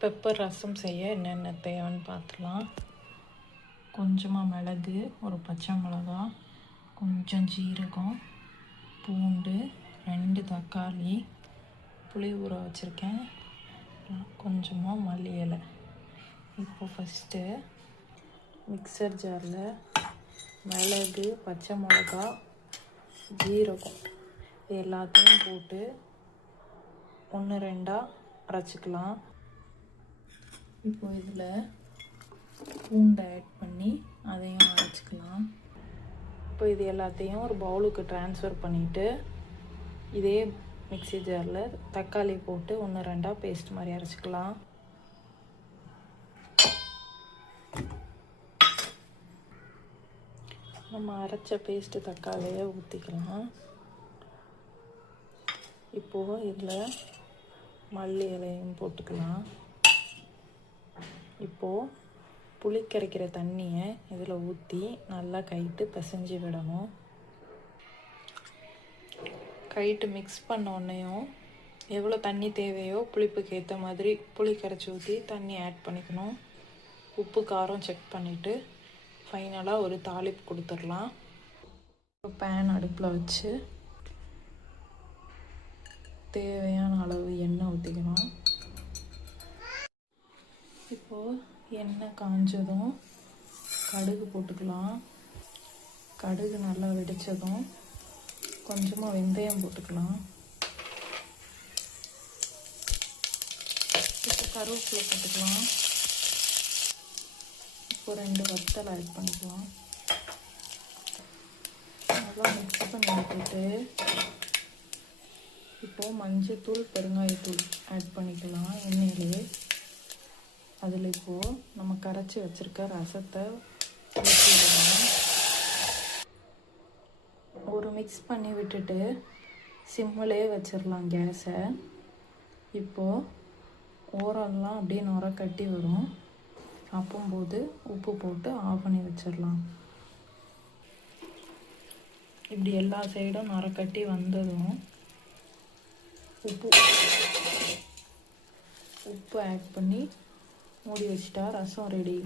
Pepper ரசம் செய்ய என்னென்ன தேவைன்னு பார்த்துலாம். கொஞ்சமாக மிளகு, ஒரு பச்சை மிளகா, கொஞ்சம் ஜீரகம், பூண்டு, 2 தக்காளி, புளி ஊற வச்சுருக்கேன், கொஞ்சமாக மல்லி இலை. இப்போ ஃபஸ்ட்டு மிக்சர் ஜாரில் மிளகு, பச்சை மிளகா, ஜீரகம் இது எல்லாத்தையும் போட்டு 1-2 அரைச்சிக்கலாம். இப்போ இதில் பூண்டை ஆட் பண்ணி அதையும் அரைச்சிக்கலாம். இப்போ இது எல்லாத்தையும் ஒரு பவுலுக்கு ட்ரான்ஸ்ஃபர் பண்ணிவிட்டு இதே மிக்ஸி ஜாரில் தக்காளி போட்டு 1-2 பேஸ்ட் மாதிரி அரைச்சிக்கலாம். நம்ம அரைச்ச பேஸ்ட்டு தக்காளியை ஊற்றிக்கலாம். இப்போது இதில் மல்லி இலையும் போட்டுக்கலாம். இப்போது புளி கரைக்கிற தண்ணியை இதில் ஊற்றி நல்லா கைட்டு பிசைஞ்சு விடணும். கைட்டு மிக்ஸ் பண்ண உடனேயும் எவ்வளோ தண்ணி தேவையோ புளிப்புக்கு ஏற்ற மாதிரி புளி கரைச்சி ஊற்றி தண்ணி ஆட் பண்ணிக்கணும். உப்பு காரம் செக் பண்ணிவிட்டு ஃபைனலாக ஒரு தாளிப்பு கொடுத்துடலாம். பேன் அடுப்பில் வச்சு தேவையான அளவு எண்ணெய் ஊற்றிக்கணும். இப்போது எண்ணெய் காஞ்சதும் கடுகு போட்டுக்கலாம். கடுகு நல்லா வெடித்ததும் கொஞ்சமாக வெந்தயம் போட்டுக்கலாம். இப்போ கருவேப்பிலை போட்டுக்கலாம். இப்போ 2 வத்தல் ஆட் பண்ணிக்கலாம். நல்லா மிக்ஸ் பண்ணி விட்டுட்டு இப்போது மஞ்சத்தூள், பெருங்காயத்தூள் ஆட் பண்ணிக்கலாம் எண்ணெயிலே. அதில் இப்போது நம்ம கரைச்சி வச்சுருக்க ரசத்தை ஊற்றிடலாம். ஒரு மிக்ஸ் பண்ணி விட்டுட்டு சிம்மிலே வச்சிடலாம் கேஸை. இப்போது ஓரெல்லாம் அப்படியே நுர கட்டி வரும். அப்போது உப்பு போட்டு ஆஃப் பண்ணி வச்சிடலாம். இப்படி எல்லா சைடும் நுர கட்டி வந்ததும் உப்பு ஆட் பண்ணி மூடி வச்சிட்டா ரசம் ரெடி.